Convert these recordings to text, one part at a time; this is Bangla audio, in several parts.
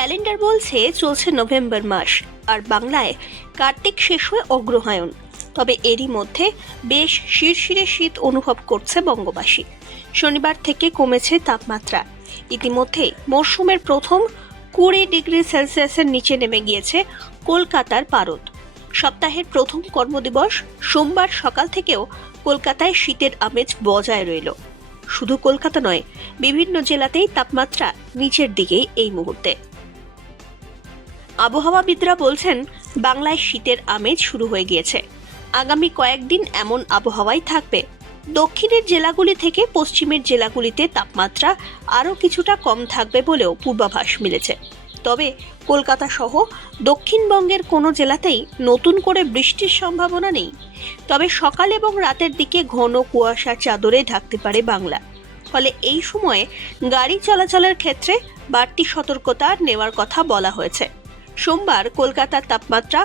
ক্যালেন্ডার বলছে চলছে নভেম্বর মাস, আর বাংলায় কার্তিক শেষ হয়ে অগ্রহায়ণ। তবে এরই মধ্যে বেশ শিরশিরে শীত অনুভব করছে বঙ্গবাসী। শনিবার থেকে কমেছে তাপমাত্রা। ইতিমধ্যে মরশুমের প্রথম 20 ডিগ্রি সেলসিয়াসের নিচে নেমে গিয়েছে কলকাতার পারদ। সপ্তাহের প্রথম কর্মদিবস সোমবার সকাল থেকেও কলকাতায় শীতের আমেজ বজায় রইল। শুধু কলকাতা নয়, বিভিন্ন জেলাতেই তাপমাত্রা নিচের দিকেই এই মুহূর্তে। আবহাওয়াবিদরা বলছেন বাংলায় শীতের আমেজ শুরু হয়ে গিয়েছে। আগামী কয়েকদিন এমন আবহাওয়াই থাকবে। দক্ষিণের জেলাগুলি থেকে পশ্চিমের জেলাগুলিতে তাপমাত্রা আরও কিছুটা কম থাকবে বলেও পূর্বাভাস মিলেছে। তবে কলকাতা সহ দক্ষিণবঙ্গের কোনো জেলাতেই নতুন করে বৃষ্টির সম্ভাবনা নেই। তবে সকাল এবং রাতের দিকে ঘন কুয়াশার চাদরে ঢাকতে পারে বাংলা। ফলে এই সময়ে গাড়ি চলাচলের ক্ষেত্রে বাড়তি সতর্কতা নেওয়ার কথা বলা হয়েছে। সোমবার কলকাতার তাপমাত্রা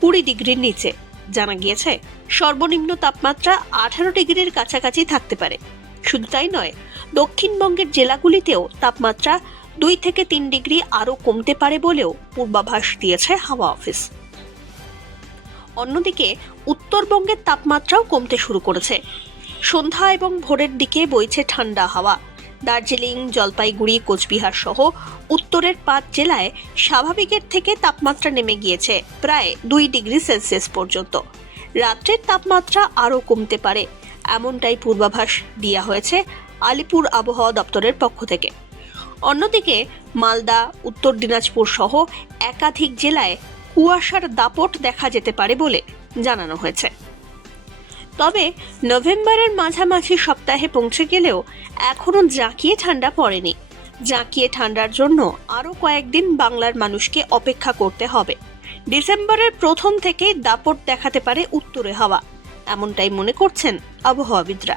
20 ডিগ্রির নিচে। জানা গিয়েছে সর্বনিম্ন তাপমাত্রা 18 ডিগ্রির কাছাকাছি থাকতে পারে। শুধু তাই নয়, দক্ষিণবঙ্গের জেলাগুলিতেও তাপমাত্রা 2 থেকে 3 ডিগ্রি আরও কমতে পারে বলেও পূর্বাভাস দিয়েছে হাওয়া অফিস। অন্যদিকে উত্তরবঙ্গের তাপমাত্রাও কমতে শুরু করেছে। সন্ধ্যা এবং ভোরের দিকে বইছে ঠান্ডা হাওয়া। দার্জিলিং, জলপাইগুড়ি, কোচবিহার সহ উত্তরের 5 জেলায় স্বাভাবিকের থেকে তাপমাত্রা নেমে গিয়েছে প্রায় 2 ডিগ্রি সেলসিয়াস পর্যন্ত। রাত্রের তাপমাত্রা আরও কমতে পারে, এমনটাই পূর্বাভাস দেওয়া হয়েছে আলিপুর আবহাওয়া দপ্তরের পক্ষ থেকে। অন্যদিকে মালদা, উত্তর দিনাজপুর সহ একাধিক জেলায় কুয়াশার দাপট দেখা যেতে পারে বলে জানানো হয়েছে। তবে নভেম্বরের মাঝামাঝি সপ্তাহে পৌঁছে গেলেও এখনো জাঁকিয়ে ঠান্ডা পড়েনি। জাঁকিয়ে ঠান্ডার জন্য আরও কয়েকদিন বাংলার মানুষকে অপেক্ষা করতে হবে। ডিসেম্বরের প্রথম থেকেই দাপট দেখাতে পারে উত্তরে হাওয়া, এমনটাই মনে করছেন আবহাওয়াবিদরা।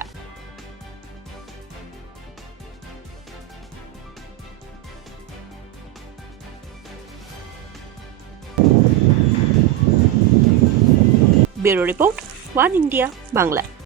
Bureau report, one India Bangla.